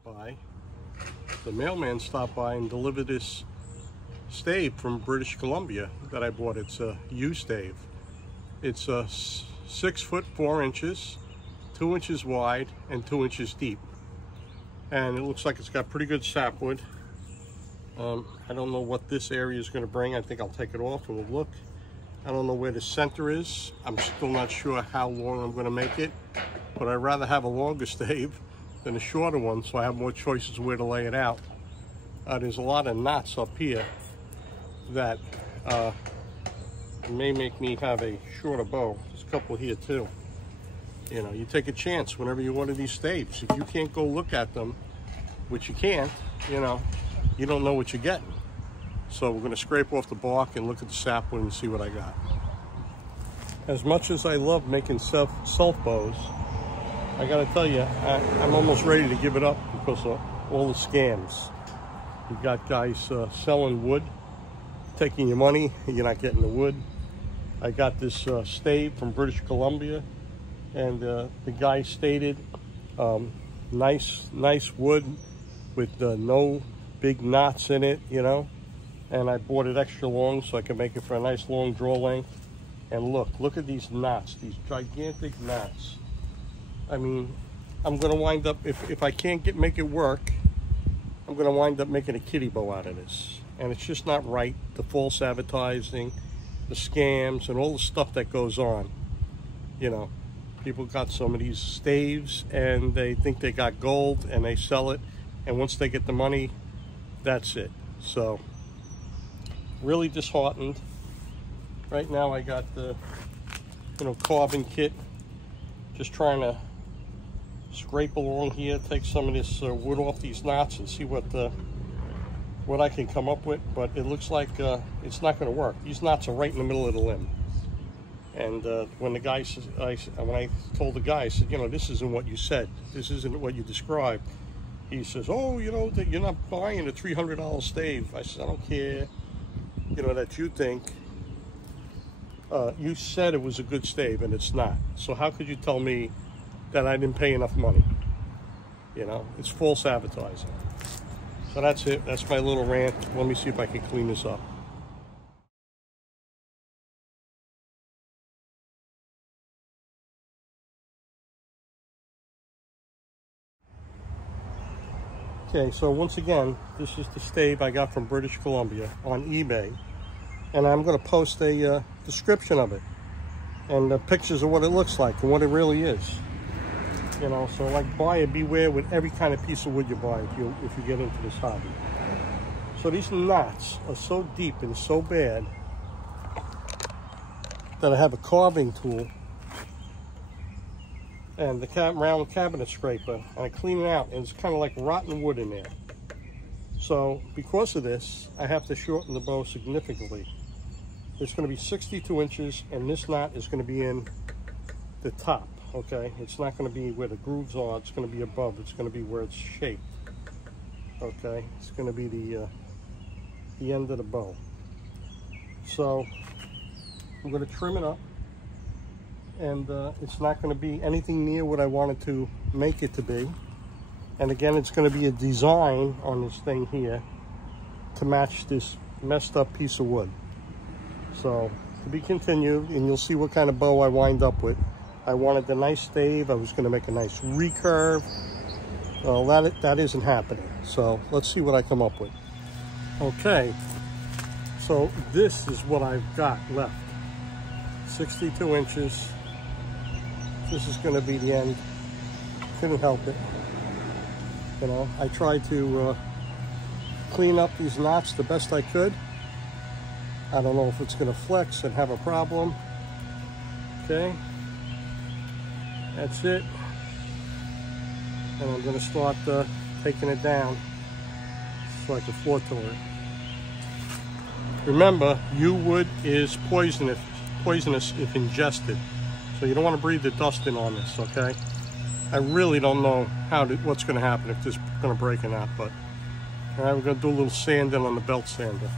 stopped by. The mailman stopped by and delivered this stave from British Columbia that I bought. It's a U stave. It's 6 foot 4 inches, 2 inches wide, and 2 inches deep. And it looks like it's got pretty good sapwood. I don't know what this area is going to bring. I think I'll take it off and we'll look. I don't know where the center is. I'm still not sure how long I'm going to make it, but I'd rather have a longer stave than a shorter one, so I have more choices where to lay it out. There's a lot of knots up here that may make me have a shorter bow. There's a couple here too. You know, you take a chance whenever you order these staves. If you can't go look at them, which you can't, you know, you don't know what you're getting. So we're going to scrape off the bark and look at the sapwood and see what I got. As much as I love making self bows, I got to tell you, I'm almost ready to give it up because of all the scams. You got guys selling wood, taking your money, you're not getting the wood. I got this stave from British Columbia, and the guy stated nice wood with no big knots in it, you know. And I bought it extra long so I can make it for a nice long draw length. And look at these knots, these gigantic knots. I mean, I'm gonna wind up, if I can't make it work, I'm gonna wind up making a kitty bow out of this. And it's just not right, the false advertising, the scams, and all the stuff that goes on. You know, people got some of these staves and they think they got gold and they sell it. And once they get the money, that's it. So, really disheartened. Right now I got the, carving kit. Just trying to scrape along here, take some of this wood off these knots and see what I can come up with. But it looks like it's not going to work. These knots are right in the middle of the limb. And when the guy says, when I told the guy, I said, this isn't what you said. This isn't what you described. He says, oh, that you're not buying a $300 stave. I said, I don't care, that you think. You said it was a good stave and it's not. So how could you tell me that I didn't pay enough money? It's false advertising. So that's it. That's my little rant. Let me see if I can clean this up. Okay, so once again, this is the stave I got from British Columbia on eBay. And I'm going to post a description of it and pictures of what it looks like and what it really is. So like buyer beware with every kind of piece of wood you buy if you get into this hobby. So these knots are so deep and so bad that I have a carving tool and the round cabinet scraper, and I clean it out, and it's kind of like rotten wood in there. So because of this, I have to shorten the bow significantly. It's going to be 62 inches, and this knot is going to be in the top, okay? It's not going to be where the grooves are, it's going to be above, it's going to be where it's shaped, okay? It's going to be the end of the bow. So I'm going to trim it up, and it's not going to be anything near what I wanted to make it to be. And again, it's going to be a design on this thing here to match this messed up piece of wood. So, to be continued, and you'll see what kind of bow I wind up with. I wanted the nice stave. I was going to make a nice recurve. Well, that isn't happening. So, let's see what I come up with. Okay, so this is what I've got left. 62 inches. This is going to be the end. Couldn't help it. I tried to clean up these knots the best I could. I don't know if it's going to flex and have a problem. Okay, that's it. And I'm going to start taking it down so I can floor tool it. Remember, yew wood is poisonous if ingested. So you don't want to breathe the dust in on this, okay? I really don't know what's going to happen, if this is going to break or not, but all right, we're going to do a little sanding on the belt sander.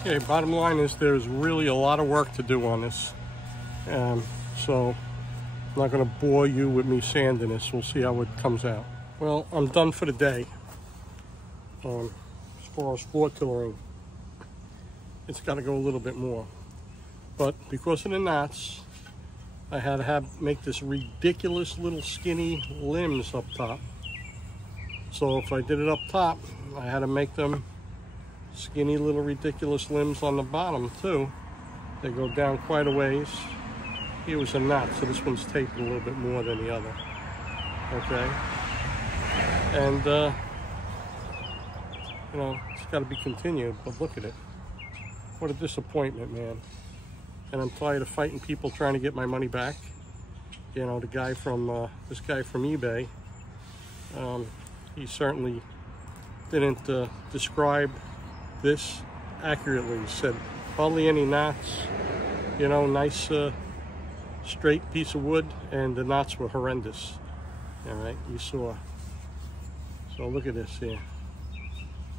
Okay, bottom line is there's really a lot of work to do on this. So I'm not going to bore you with me sanding this. We'll see how it comes out. Well, I'm done for the day. As far as floor tillering, it's got to go a little bit more. But because of the knots, I had to make this ridiculous little skinny limbs up top. So if I did it up top, I had to make them skinny little ridiculous limbs on the bottom too. They go down quite a ways. Here was a knot, so this one's taped a little bit more than the other. Okay, and you know, it's got to be continued. But look at it. What a disappointment, man. And I'm tired of fighting people trying to get my money back. You know, the guy from this guy from eBay. He certainly didn't describe this accurately. He said hardly any knots, you know, nice straight piece of wood, and the knots were horrendous. All right, you saw. So look at this here.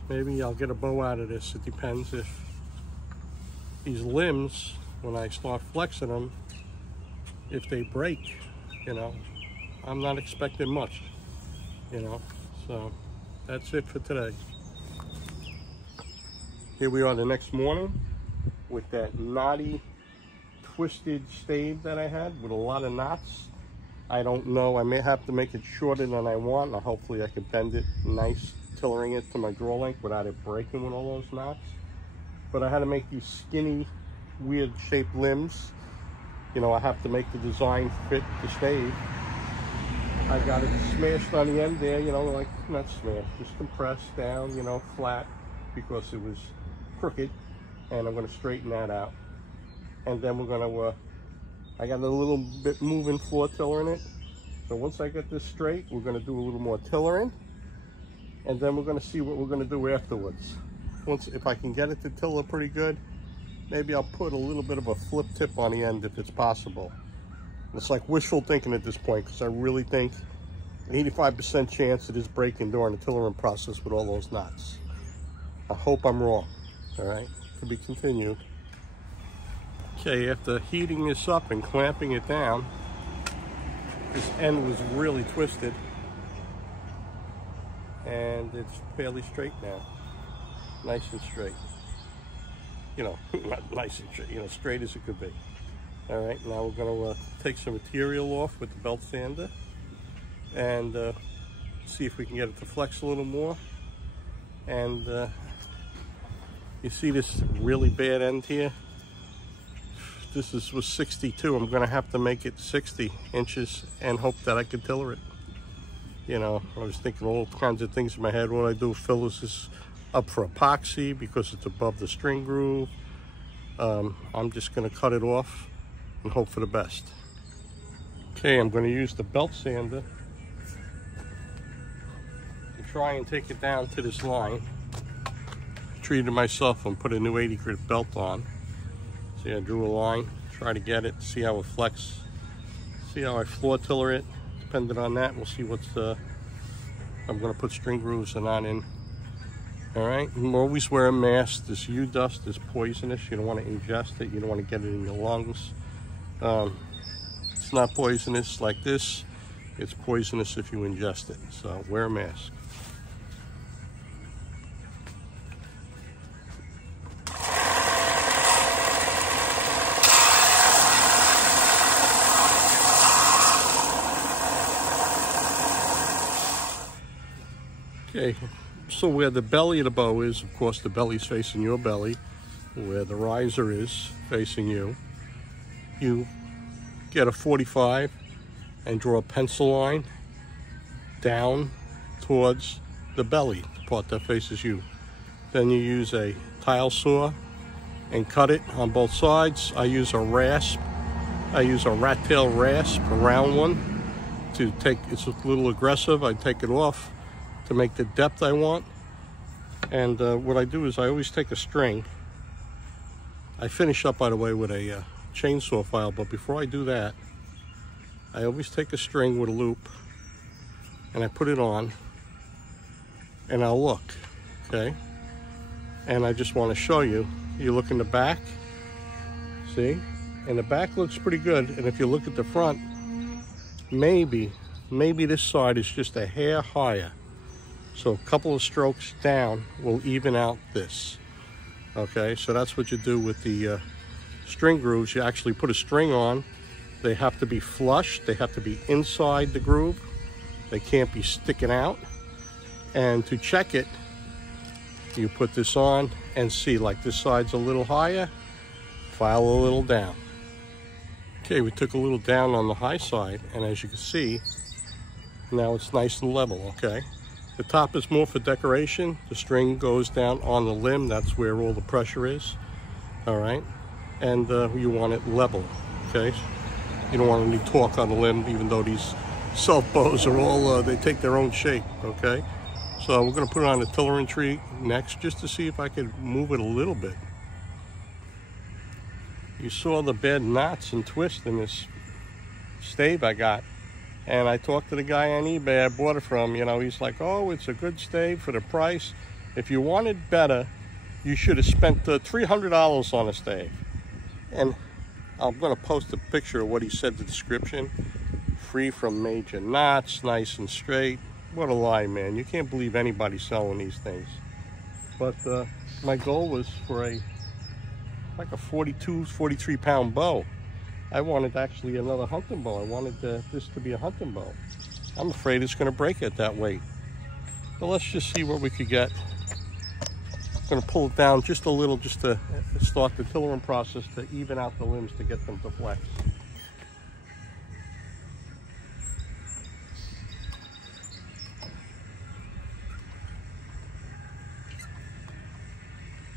Maybe I'll get a bow out of this. It depends if these limbs, when I start flexing them, if they break, you know, I'm not expecting much, you know. So that's it for today. Here we are the next morning with that knotty, twisted stave that I had with a lot of knots. I don't know, I may have to make it shorter than I want, and hopefully I can bend it nice, tillering it to my draw length without it breaking with all those knots. But I had to make these skinny, weird shaped limbs. You know, I have to make the design fit the stave. I got it smashed on the end there, you know, like, not smashed, just compressed down, you know, flat, because it was crooked, and I'm going to straighten that out. And then we're going to, I got a little bit moving floor tiller in it, so once I get this straight, we're going to do a little more tillering, and then we're going to see what we're going to do afterwards. Once, if I can get it to tiller pretty good, maybe I'll put a little bit of a flip tip on the end if it's possible. It's like wishful thinking at this point, because I really think an 85% chance it is breaking during the tillering process with all those knots. I hope I'm wrong. All right, to be continued. Okay, after heating this up and clamping it down, this end was really twisted, and it's fairly straight now. Nice and straight. You know, not nice and straight, you know, straight as it could be. All right, now we're going to take some material off with the belt sander and see if we can get it to flex a little more. And you see this really bad end here? This was 62. I'm going to have to make it 60 inches and hope that I can tiller it. You know, I was thinking all kinds of things in my head. What I do, fill this up for epoxy because it's above the string groove. I'm just going to cut it off and hope for the best. Okay, I'm going to use the belt sander to try and take it down to this line. I treated myself and put a new 80 grit belt on. See, I drew a line, try to get it, see how it flexes, see how I floor tiller it. Depending on that, we'll see what's I'm going to put string grooves or not in. All right, always wear a mask. This U-dust is poisonous. You don't want to ingest it. You don't want to get it in your lungs. It's not poisonous like this. It's poisonous if you ingest it. So wear a mask. Okay, so where the belly of the bow is, of course, the belly's facing your belly. Where the riser is facing you, you get a 45 and draw a pencil line down towards the belly, the part that faces you. Then you use a tile saw and cut it on both sides. I use a rasp. I use a rat tail rasp, a round one, to take, it's a little aggressive. I take it off to make the depth I want. And what I do is I always take a string. I finish up, by the way, with a chainsaw file, but before I do that, I always take a string with a loop and I put it on and I'll look, okay? And I just want to show you you look in the back, see? And the back looks pretty good. And if you look at the front, maybe this side is just a hair higher. So a couple of strokes down will even out this. Okay, so that's what you do with the string grooves. You actually put a string on. They have to be flush. They have to be inside the groove. They can't be sticking out. And to check it, you put this on and see, like this side's a little higher, file a little down. Okay, we took a little down on the high side, and as you can see, now it's nice and level, okay? The top is more for decoration. The string goes down on the limb. That's where all the pressure is, all right? And you want it level, okay? You don't want any torque on the limb, even though these self bows are all, they take their own shape, okay? So we're gonna put it on the tillering tree next, just to see if I could move it a little bit. You saw the bad knots and twists in this stave I got. And I talked to the guy on eBay I bought it from, you know, he's like, oh, it's a good stave for the price. If you wanted better, you should have spent $300 on a stave. And I'm gonna post a picture of what he said, the description. Free from major knots, nice and straight. What a lie, man. You can't believe anybody selling these things. But my goal was for like a 42, 43 pound bow. I wanted actually another hunting bow. I wanted this to be a hunting bow. I'm afraid it's gonna break at that weight. So let's just see what we could get. I'm gonna pull it down just a little, just to start the tillering process, to even out the limbs, to get them to flex.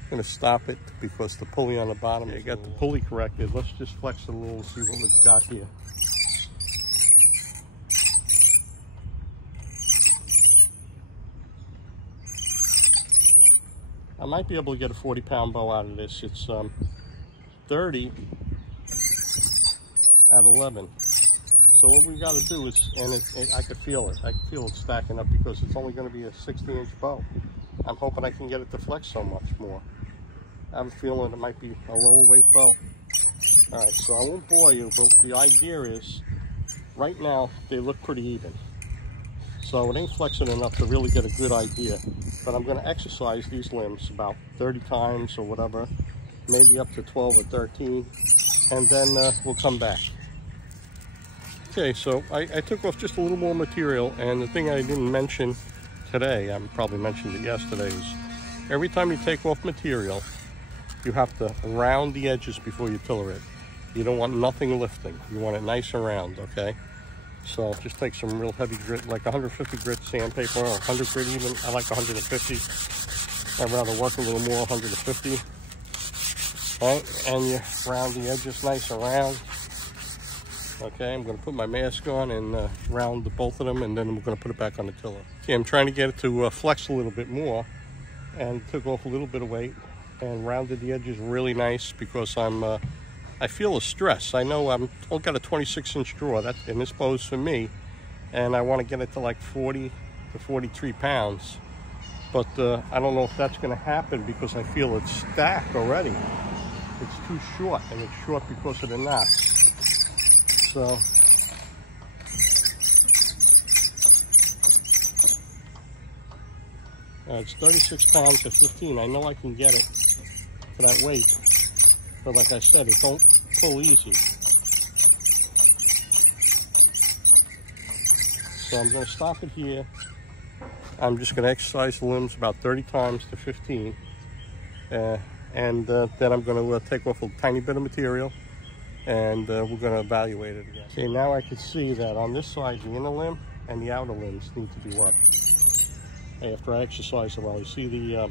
I'm gonna stop it because the pulley on the bottom, you got the pulley corrected. Let's just flex it a little and see what we've got here. I might be able to get a 40 pound bow out of this. It's 30 at 11. So what we got to do is, and I could feel it. I can feel it stacking up because it's only going to be a 60-inch bow. I'm hoping I can get it to flex so much more. I have a feeling it might be a lower weight bow. All right, so I won't bore you, but the idea is, right now, they look pretty even. So it ain't flexing enough to really get a good idea. But I'm gonna exercise these limbs about 30 times or whatever, maybe up to 12 or 13, and then we'll come back. Okay, so I took off just a little more material, and the thing I didn't mention today, I probably mentioned it yesterday, is every time you take off material, you have to round the edges before you tiller it. You don't want nothing lifting. You want it nice and round, okay? So just take some real heavy grit, like 150 grit sandpaper, or 100 grit even. I like 150. I'd rather work a little more, 150. All right, and you round the edges nice and round. Okay, I'm gonna put my mask on and round both of them, and then we're gonna put it back on the tiller. Okay, I'm trying to get it to flex a little bit more, and took off a little bit of weight and rounded the edges really nice because I feel a stress. I know I've got a 26-inch draw, and this bow's for me, and I want to get it to like 40 to 43 pounds. But I don't know if that's going to happen because I feel it's stacked already. It's too short, and it's short because of the knot. So it's 36 pounds to 15. I know I can get it for that weight, but like I said, it don't pull easy. So I'm going to stop it here. I'm just going to exercise the limbs about 30 times to 15, and then I'm going to take off a tiny bit of material, and we're going to evaluate it again. Okay, now I can see that on this side, the inner limb and the outer limbs need to be worked. After I exercise it well, you see the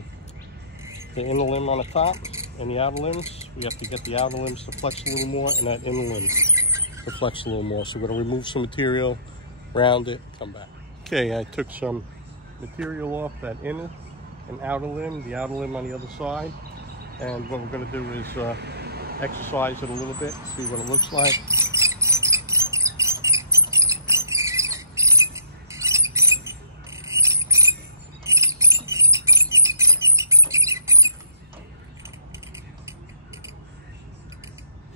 inner limb on the top and the outer limbs. We have to get the outer limbs to flex a little more and that inner limb to flex a little more. So we're going to remove some material, round it, come back. Okay, I took some material off that inner and outer limb, the outer limb on the other side. And what we're going to do is exercise it a little bit, see what it looks like.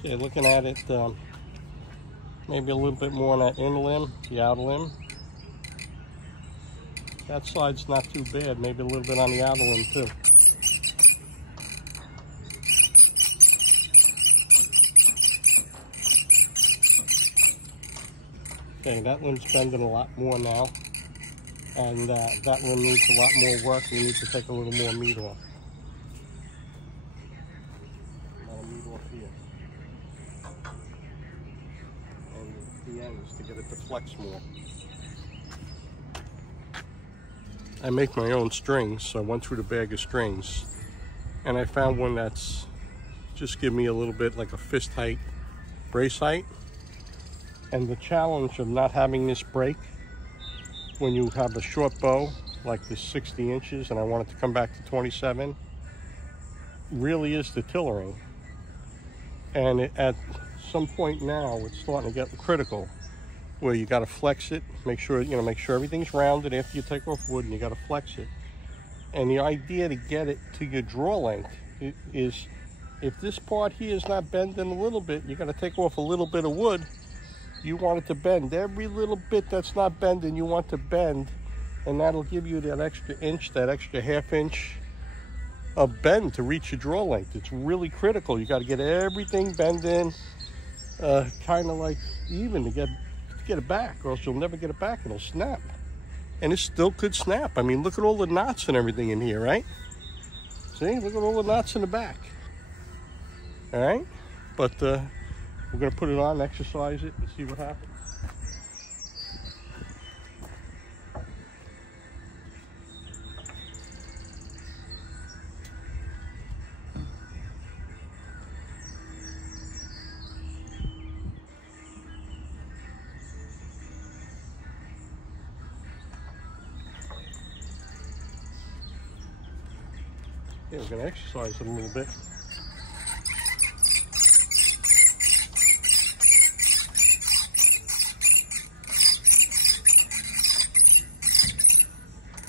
Okay, looking at it, maybe a little bit more on that in limb, the outer limb. That side's not too bad, maybe a little bit on the outer limb too. Okay, that limb's bending a lot more now, and that limb needs a lot more work. We need to take a little more meat off. A lot of meat off here. And the ends to get it to flex more. I make my own strings, so I went through the bag of strings, and I found one that's just give me a little bit like a fist height, brace height. And the challenge of not having this break when you have a short bow like this 60 inches and I want it to come back to 27 really is the tillering. And at some point now it's starting to get critical where you got to flex it, make sure everything's rounded after you take off wood, and you got to flex it. And the idea to get it to your draw length is if this part here is not bending a little bit, you got to take off a little bit of wood. You want it to bend. Every little bit that's not bending, you want to bend, and that'll give you that extra inch, that extra half inch of bend to reach your draw length. It's really critical. You got to get everything bending, kind of like even to get it back, or else you'll never get it back. It'll snap, and it still could snap. I mean, look at all the knots and everything in here, right? See, look at all the knots in the back. All right, but we're going to put it on, exercise it, and see what happens. Yeah, we're going to exercise it a little bit.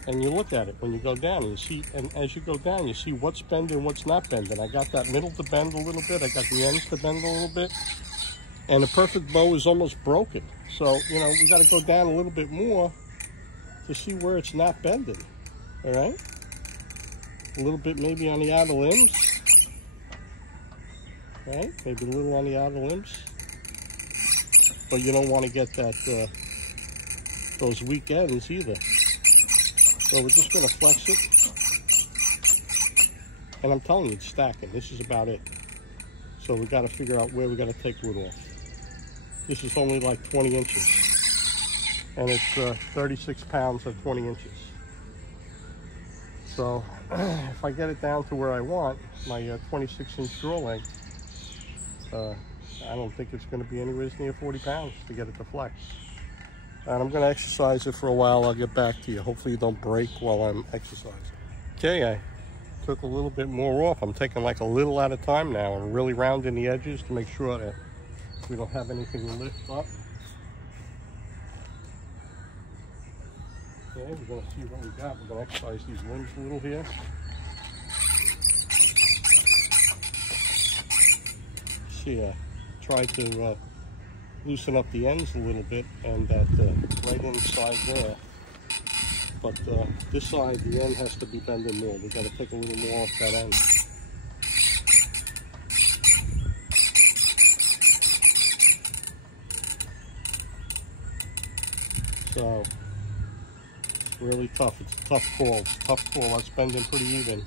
And you look at it when you go down, and you see, and as you go down, you see what's bending, what's not bending. I got that middle to bend a little bit. I got the ends to bend a little bit. And the perfect bow is almost broken. So, you know, we got to go down a little bit more to see where it's not bending. All right? A little bit maybe on the outer limbs. Right? Maybe a little on the outer limbs. But you don't want to get that, those weak ends either. So we're just going to flex it. And I'm telling you, it's stacking. This is about it. So we got to figure out where we got to take wood off. This is only like 20 inches. And it's 36 pounds at 20 inches. So if I get it down to where I want, my 26-inch draw length, I don't think it's going to be anywhere near 40 pounds to get it to flex. And I'm going to exercise it for a while. I'll get back to you. Hopefully you don't break while I'm exercising. Okay, I took a little bit more off. I'm taking like a little at a time now and really rounding the edges to make sure that we don't have anything to lift up. Okay, we're going to see what we got. We're going to exercise these limbs a little here. See, I tried to loosen up the ends a little bit, and that right inside there. But this side, the end has to be bending more. We've got to take a little more off that end. So, it's really tough. It's a tough call. It's a tough call. That's bending pretty even.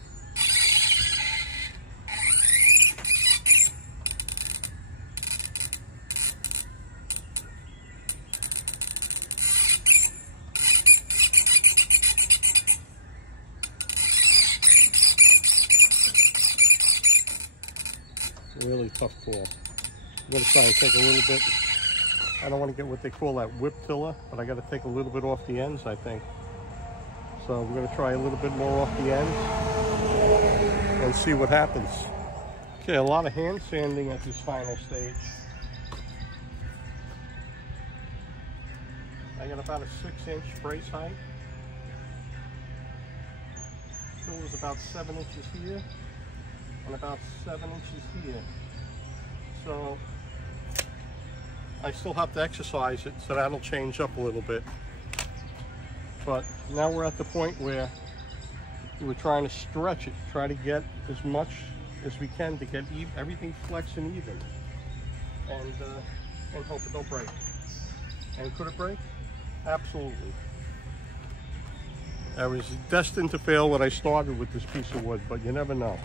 Really tough call. I'm going to try and take a little bit. I don't want to get what they call that whip tiller, but I got to take a little bit off the ends, I think. So we're going to try a little bit more off the ends and see what happens. Okay, a lot of hand sanding at this final stage. I got about a 6-inch brace height. Tool is about 7 inches here and about 7 inches here. So I still have to exercise it, so that'll change up a little bit. But now we're at the point where we're trying to stretch it, try to get as much as we can to get everything flexing even, and hope it don't break. And could it break? Absolutely. I was destined to fail when I started with this piece of wood, but you never know.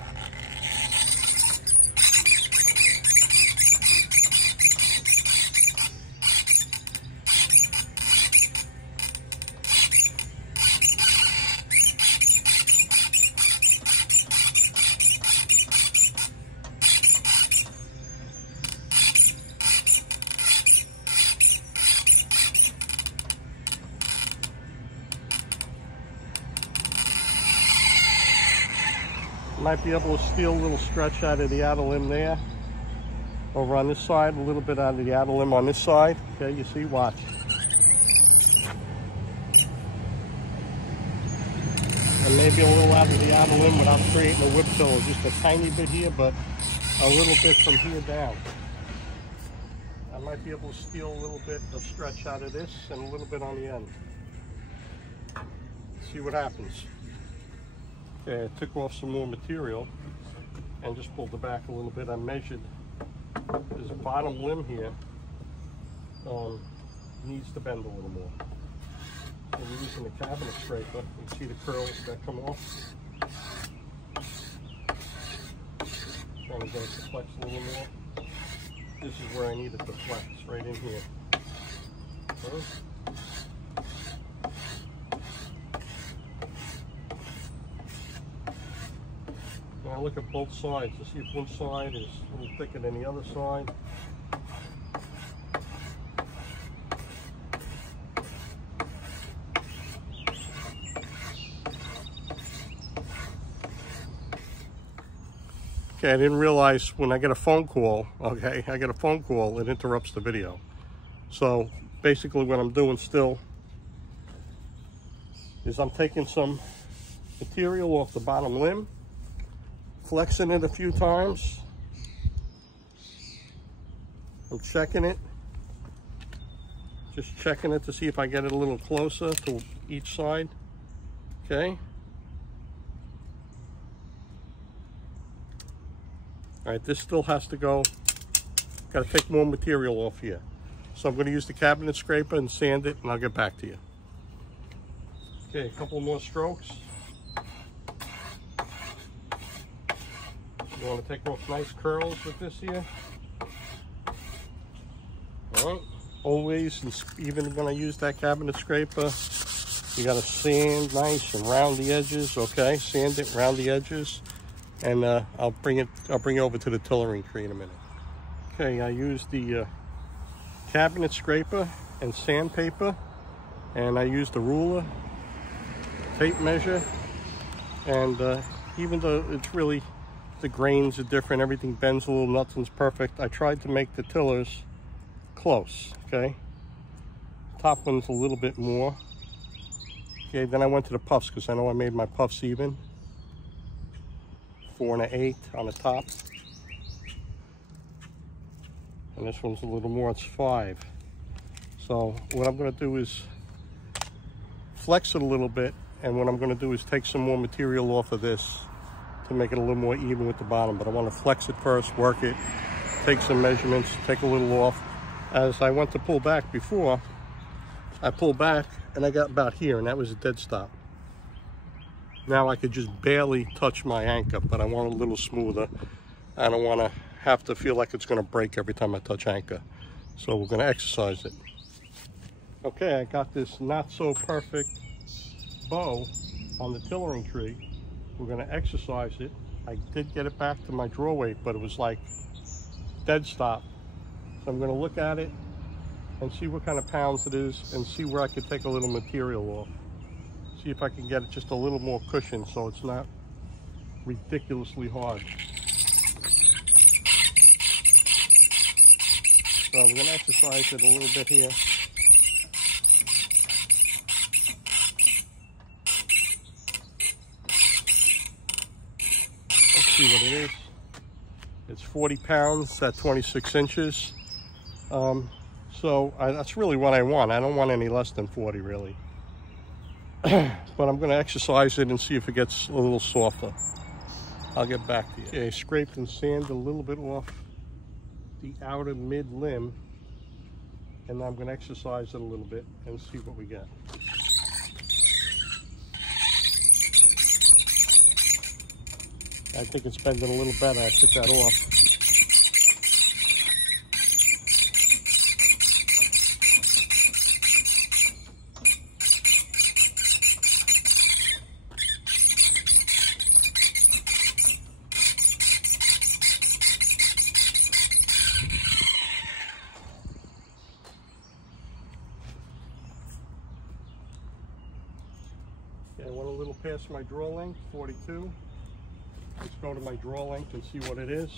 Might be able to steal a little stretch out of the outer limb there. Over on this side, a little bit out of the outer limb on this side. Okay, you see, watch. And maybe a little out of the outer limb without creating a whip tiller. Just a tiny bit here, but a little bit from here down. I might be able to steal a little bit of stretch out of this and a little bit on the end. See what happens. Okay, I took off some more material and just pulled it back a little bit. I measured this bottom limb here, needs to bend a little more. So we're using the cabinet scraper. You can see the curls that come off. Trying to get it to flex a little more. This is where I need it to flex, right in here. Okay. Now look at both sides to see if one side is a little thicker than the other side. Okay, I didn't realize when I get a phone call, okay, I get a phone call, it interrupts the video. So basically what I'm doing still is I'm taking some material off the bottom limb, flexing it a few times. I'm checking it. Just checking it to see if I get it a little closer to each side. Okay. All right, this still has to go. Got to take more material off here. So I'm going to use the cabinet scraper and sand it, and I'll get back to you. Okay, a couple more strokes. You want to take off nice curls with this here. All right. Always, even when I use that cabinet scraper, you got to sand nice and round the edges. Okay, sand it, round the edges, and I'll bring it over to the tillering tree in a minute. Okay, I used the cabinet scraper and sandpaper, and I used the ruler, tape measure, and even though it's really, the grains are different, everything bends a little, nothing's perfect. I tried to make the tillers close, okay? Top one's a little bit more. Okay, then I went to the puffs because I know I made my puffs even. 4 1/8 on the top. And this one's a little more, it's 5. So what I'm gonna do is flex it a little bit, and what I'm gonna do is take some more material off of this to make it a little more even with the bottom. But I want to flex it first, work it, take some measurements, take a little off. As I went to pull back before, I pulled back and I got about here, and that was a dead stop. Now I could just barely touch my anchor, but I want it a little smoother. I don't want to have to feel like it's going to break every time I touch anchor. So we're going to exercise it. Okay, I got this not so perfect bow on the tillering tree. We're going to exercise it. I did get it back to my draw weight, but it was like dead stop. So I'm going to look at it and see what kind of pounds it is and see where I could take a little material off. See if I can get it just a little more cushion so it's not ridiculously hard. So we're going to exercise it a little bit here. See what it is. It's 40 pounds at 26 inches. That's really what I want. I don't want any less than 40 really. But I'm gonna exercise it and see if it gets a little softer. I'll get back to you. Okay, scraped and sanded a little bit off the outer mid limb. And I'm gonna exercise it a little bit and see what we get. I think it's bending a little better. I took that off. Okay, I went a little past my draw length, 42. Let's go to my draw length and see what it is.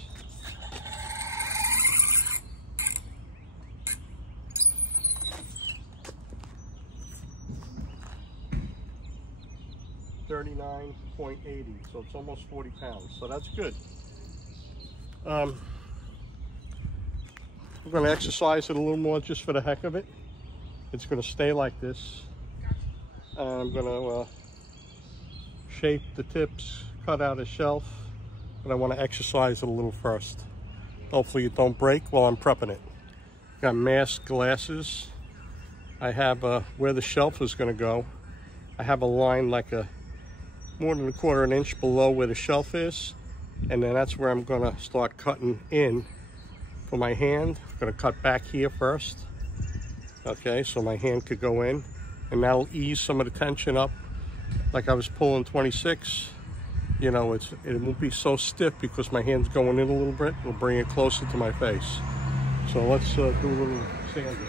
$39.80, so it's almost 40 pounds, so that's good. I'm going to exercise it a little more just for the heck of it. It's going to stay like this. I'm going to shape the tips, cut out a shelf, but I want to exercise it a little first. Hopefully it don't break while I'm prepping it. Got masked glasses. I have where the shelf is going to go. I have a line like more than 1/4 inch below where the shelf is, and then that's where I'm going to start cutting in for my hand. I'm going to cut back here first. Okay, so my hand could go in, and that'll ease some of the tension up. Like I was pulling 26, you know, it won't be so stiff because my hand's going in a little bit. It'll bring it closer to my face. So let's do a little sanding.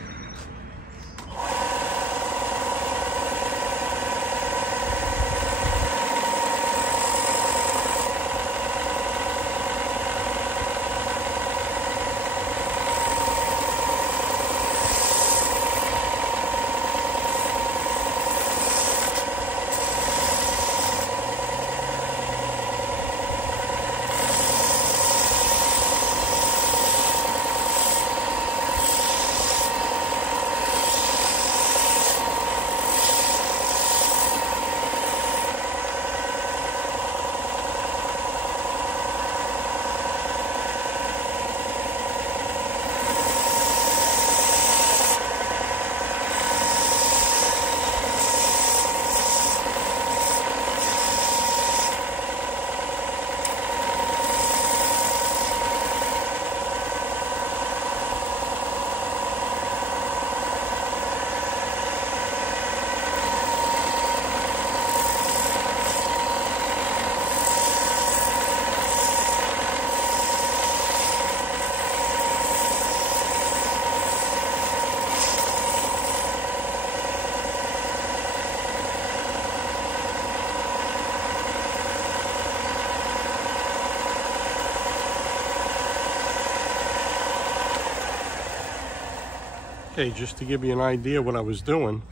Okay, just to give you an idea what I was doing,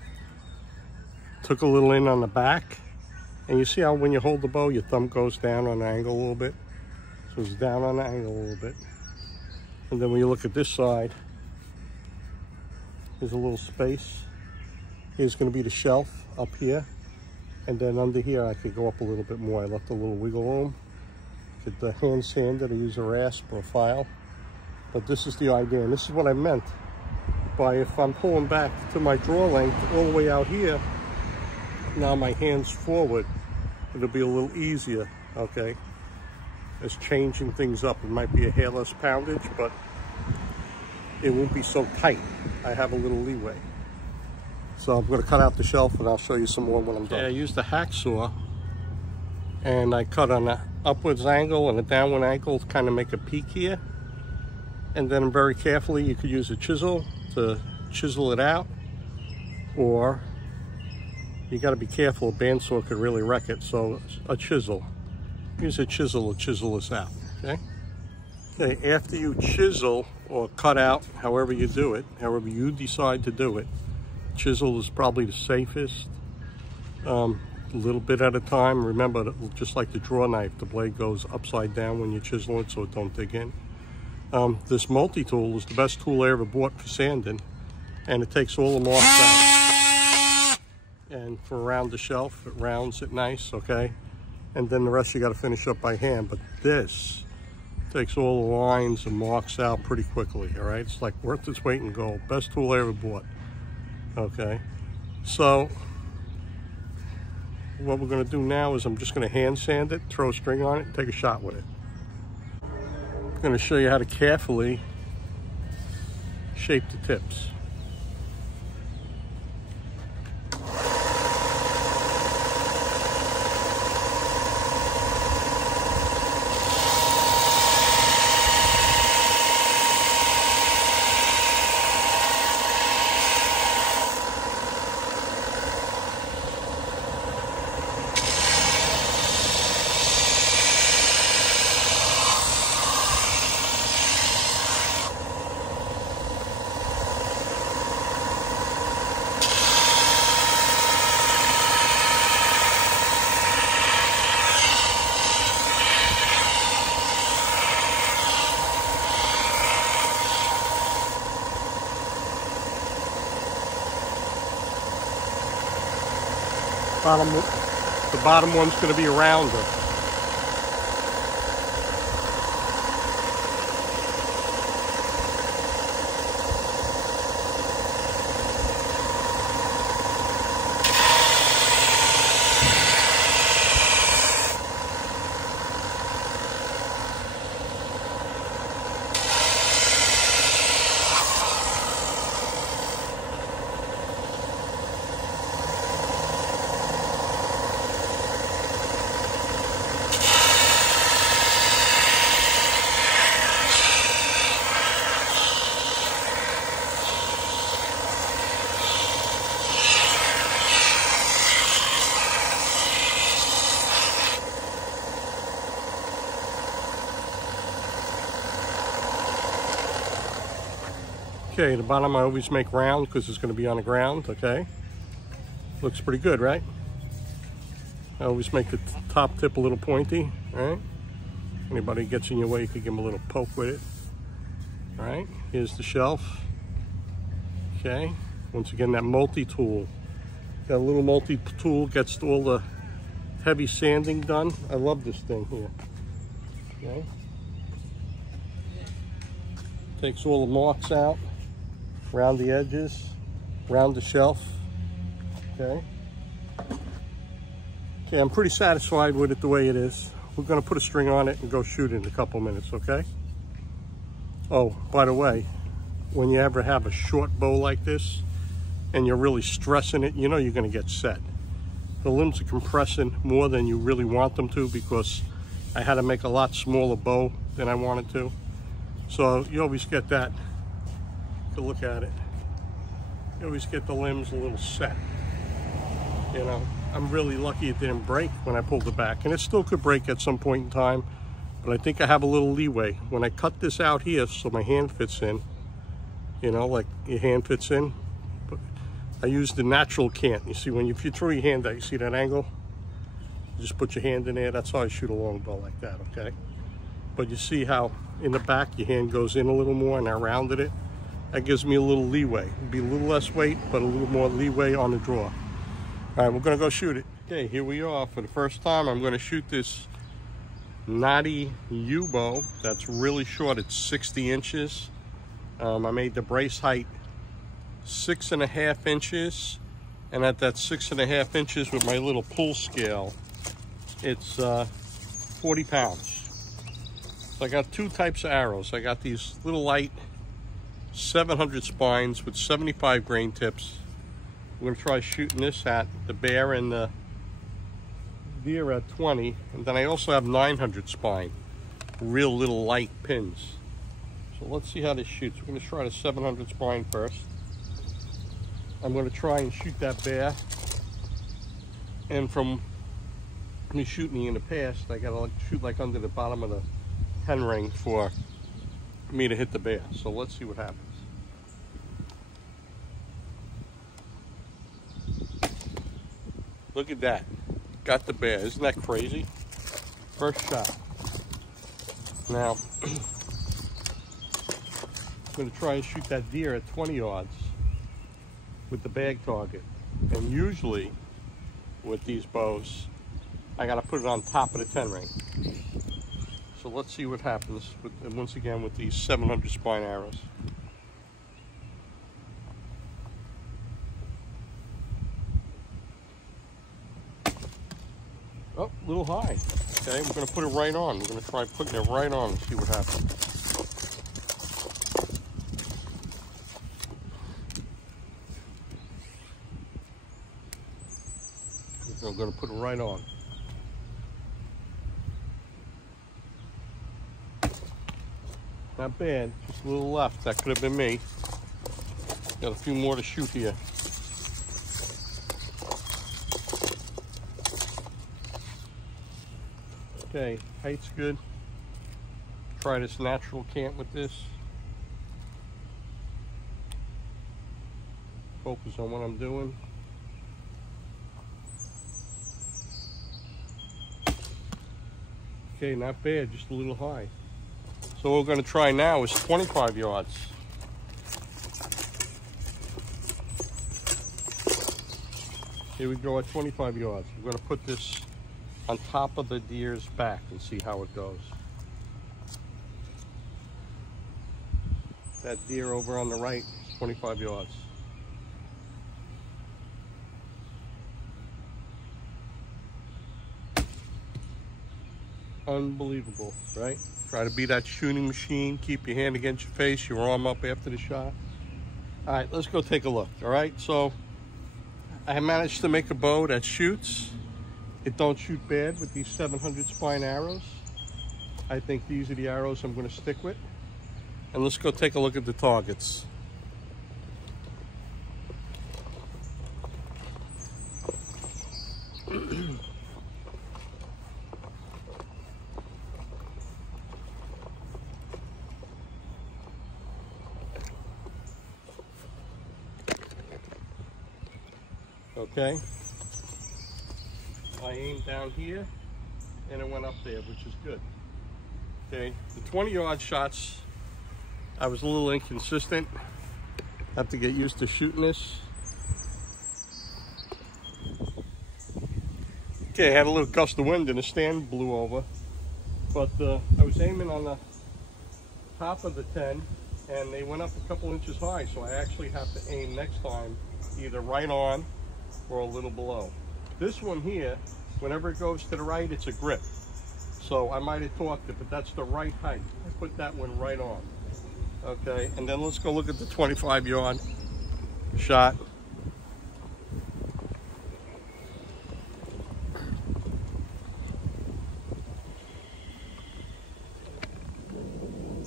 took a little in on the back, and you see how when you hold the bow, your thumb goes down on the angle a little bit? So it's down on the angle a little bit. And then when you look at this side, there's a little space. Here's going to be the shelf up here. And then under here, I could go up a little bit more. I left a little wiggle room. Could hand sand it or use a rasp or a file. But this is the idea, and this is what I meant by if I'm pulling back to my draw length all the way out here, now my hand's forward, it'll be a little easier, okay? It's changing things up. It might be a hair less poundage, but it won't be so tight. I have a little leeway. So I'm gonna cut out the shelf and I'll show you some more when I'm done. Okay, I used a hacksaw and I cut on an upwards angle and a downward angle to kind of make a peak here. And then very carefully, you could use a chisel to chisel it out, or you got to be careful, a bandsaw could really wreck it, so a chisel. Use a chisel to chisel this out, okay? Okay, after you chisel or cut out, however you do it, however you decide to do it, chisel is probably the safest. a little bit at a time. Remember, just like the draw knife, the blade goes upside down when you chisel it so it don't dig in. This multi-tool is the best tool I ever bought for sanding, and it takes all the marks out. And for around the shelf, it rounds it nice, okay? And then the rest you got to finish up by hand. But this takes all the lines and marks out pretty quickly, all right? It's like worth its weight in gold. Best tool I ever bought, okay? So what we're going to do now is I'm just going to hand sand it, throw a string on it, and take a shot with it. I'm going to show you how to carefully shape the tips. The bottom one's going to be a rounder. Okay, the bottom I always make round because it's going to be on the ground, okay? Looks pretty good, right? I always make the top tip a little pointy, right? Anybody gets in your way, you can give them a little poke with it. All right, here's the shelf. Okay, once again, that multi-tool. That little multi-tool gets all the heavy sanding done. I love this thing here. Okay. Takes all the marks out, around the edges, around the shelf. Okay. Okay, I'm pretty satisfied with it the way it is. We're gonna put a string on it and go shoot it in a couple minutes, okay? Oh, by the way, when you ever have a short bow like this and you're really stressing it, you know you're gonna get set. The limbs are compressing more than you really want them to because I had to make a lot smaller bow than I wanted to. So you always get that, to look at it. You always get the limbs a little set, you know. I'm really lucky it didn't break when I pulled it back, and it still could break at some point in time, but I think I have a little leeway. When I cut this out here so my hand fits in, you know, like your hand fits in, but I use the natural cant. You see, if you throw your hand out, you see that angle? You just put your hand in there. That's how I shoot a long bow like that, okay? But you see how in the back your hand goes in a little more, and I rounded it. That gives me a little leeway. It'd be a little less weight, but a little more leeway on the draw. All right, we're gonna go shoot it. Okay, here we are. For the first time, I'm gonna shoot this knotty U bow that's really short. It's 60 inches. I made the brace height 6.5 inches, and at that 6.5 inches with my little pull scale, it's 40 pounds. So I got two types of arrows. I got these little light 700 spines with 75 grain tips. We're gonna try shooting this at the bear and the deer at 20, and then I also have 900 spine, real little light pins. So let's see how this shoots. We're gonna try the 700 spine first. I'm gonna try and shoot that bear, and from me shooting in the past, I gotta shoot like under the bottom of the hen ring for me to hit the bear. So let's see what happens. Look at that. got the bear. Isn't that crazy? First shot. Now, I'm going to try and shoot that deer at 20 yards with the bag target. And usually, with these bows, I got to put it on top of the 10 ring. So let's see what happens, once again, with these 700 spine arrows. Oh, a little high. Okay, we're going to put it right on. We're going to try putting it right on and see what happens. I'm going to put it right on. Not bad, just a little left. That could have been me. Got a few more to shoot here. Okay, height's good. Try this natural cant with this. Focus on what I'm doing. Okay, not bad, just a little high. So what we're going to try now is 25 yards. Here we go at 25 yards. We're going to put this on top of the deer's back and see how it goes. That deer over on the right, 25 yards. Unbelievable, right? Try to be that shooting machine. Keep your hand against your face, your arm up after the shot. All right, let's go take a look, all right? So I managed to make a bow that shoots. It don't shoot bad with these 700 spine arrows. I think these are the arrows I'm going to stick with. And let's go take a look at the targets. Okay, I aimed down here and it went up there, which is good. Okay, the 20-yard shots, I was a little inconsistent. Have to get used to shooting this. Okay, I had a little gust of wind and the stand blew over, but I was aiming on the top of the 10 and they went up a couple inches high, so I actually have to aim next time either right on or a little below. This one here, whenever it goes to the right, it's a grip. So I might have torqued it, but that's the right height. I put that one right on. Okay, and then let's go look at the 25-yard shot.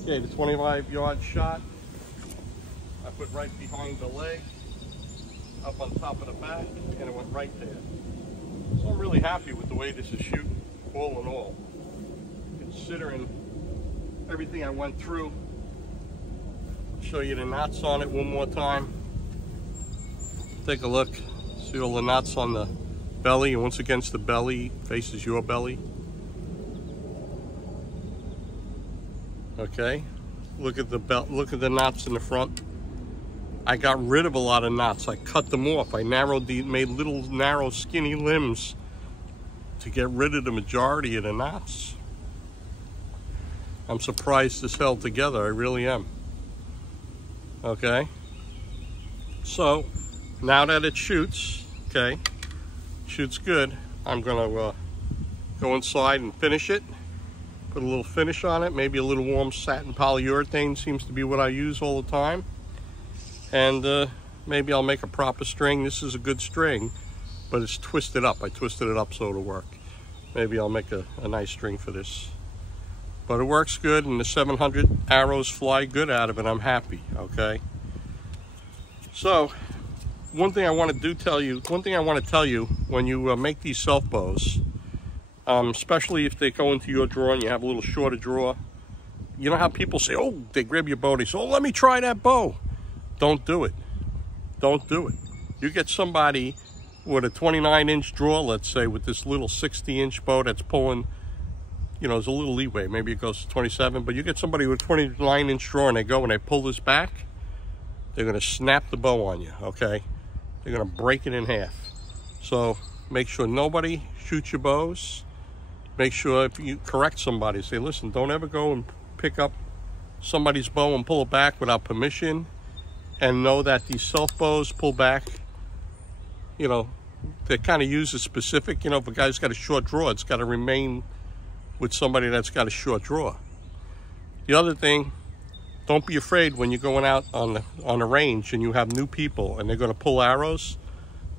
Okay, the 25-yard shot, I put right behind the leg, up on top of the back, and it went right there. So I'm really happy with the way this is shooting, all in all. Considering everything I went through. I'll show you the knots on it one more time. Take a look, see all the knots on the belly, and once against the belly faces your belly. Okay, look at the belt, look at the knots in the front. I got rid of a lot of knots. I cut them off. I made little narrow skinny limbs to get rid of the majority of the knots. I'm surprised this held together. I really am. Okay. So now that it shoots, okay, shoots good, I'm gonna go inside and finish it. Put a little finish on it. Maybe a little warm satin polyurethane seems to be what I use all the time. And maybe I'll make a proper string. This is a good string, but it's twisted up. I twisted it up so it'll work. Maybe I'll make a nice string for this. But it works good, and the 700 arrows fly good out of it. I'm happy, okay? So, one thing I want to tell you when you make these self bows, especially if they go into your drawer and you have a little shorter drawer, you know how people say, oh, they grab your bow, they say, oh, let me try that bow. Don't do it. Don't do it. You get somebody with a 29-inch draw, let's say, with this little 60-inch bow that's pulling, you know, there's a little leeway. Maybe it goes to 27, but you get somebody with a 29-inch draw and they go and they pull this back, they're going to snap the bow on you, okay? They're going to break it in half. So make sure nobody shoots your bows. Make sure if you correct somebody, say, listen, don't ever go and pick up somebody's bow and pull it back without permission. And know that these self bows pull back, you know, they're kind of used as specific. You know, if a guy's got a short draw, it's got to remain with somebody that's got a short draw. The other thing, don't be afraid when you're going out on the range and you have new people and they're going to pull arrows.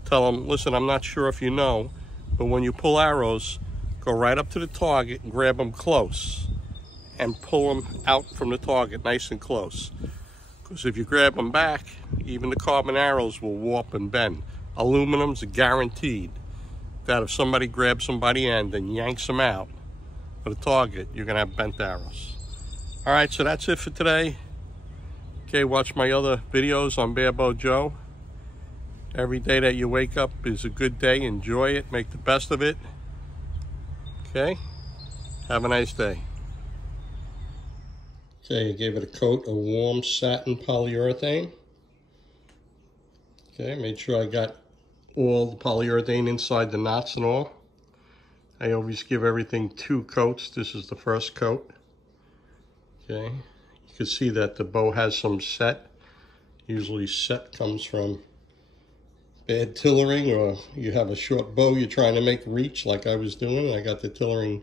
Tell them, listen, I'm not sure if you know, but when you pull arrows, go right up to the target and grab them close and pull them out from the target nice and close. Because if you grab them back, even the carbon arrows will warp and bend. Aluminum's guaranteed that if somebody grabs somebody end and yanks them out for the target, you're going to have bent arrows. All right, so that's it for today. Okay, watch my other videos on Barebow Joe. Every day that you wake up is a good day. Enjoy it. Make the best of it. Okay? Have a nice day. Okay, I gave it a coat of warm satin polyurethane. Okay, made sure I got all the polyurethane inside the knots and all. I always give everything 2 coats. This is the first coat. Okay, you can see that the bow has some set. Usually set comes from bad tillering, or you have a short bow you're trying to make reach like I was doing. I got the tillering,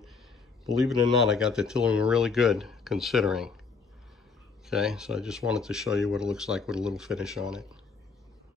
believe it or not, I got the tillering really good considering. Okay, so I just wanted to show you what it looks like with a little finish on it.